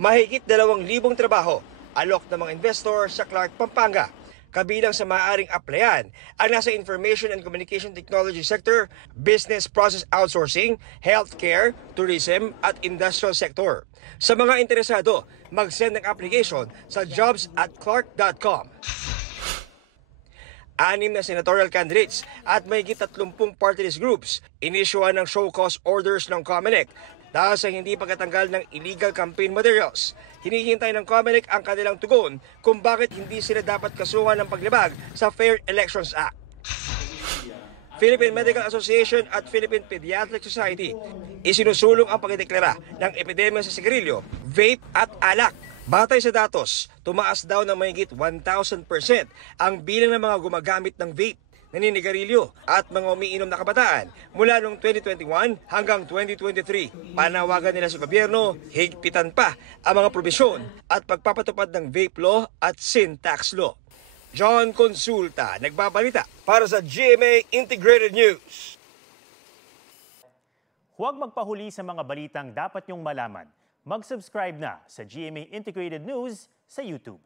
Mahigit 2,000 trabaho alok ng mga investor sa Clark, Pampanga. Kabilang sa maaaring applyan ang nasa Information and Communication Technology sector, business process outsourcing, healthcare, tourism at industrial sector. Sa mga interesado, mag-send ng application sa jobs@clark.com. 6 na senatorial candidates at mahigit 30 party list groups inisyuhan ng show cause orders ng COMELEC dahil sa hindi pagkatanggal ng illegal campaign materials. Hinihintay ng COMELEC ang kanilang tugon kung bakit hindi sila dapat kasuhan ng paglabag sa Fair Elections Act. Philippine Medical Association at Philippine Pediatric Society isinusulong ang pagdeklara ng epidemya sa sigarilyo, vape at alak. Batay sa datos, tumaas daw ng mahigit 1,000% ang bilang ng mga gumagamit ng vape, naninigarilyo at mga umiinom na kabataan mula noong 2021 hanggang 2023. Panawagan nila sa gobyerno, higpitan pa ang mga probisyon at pagpapatupad ng vape law at sin tax law. John Consulta, nagbabalita para sa GMA Integrated News. Huwag magpahuli sa mga balitang dapat niyong malaman. Mag-subscribe na sa GMA Integrated News sa YouTube.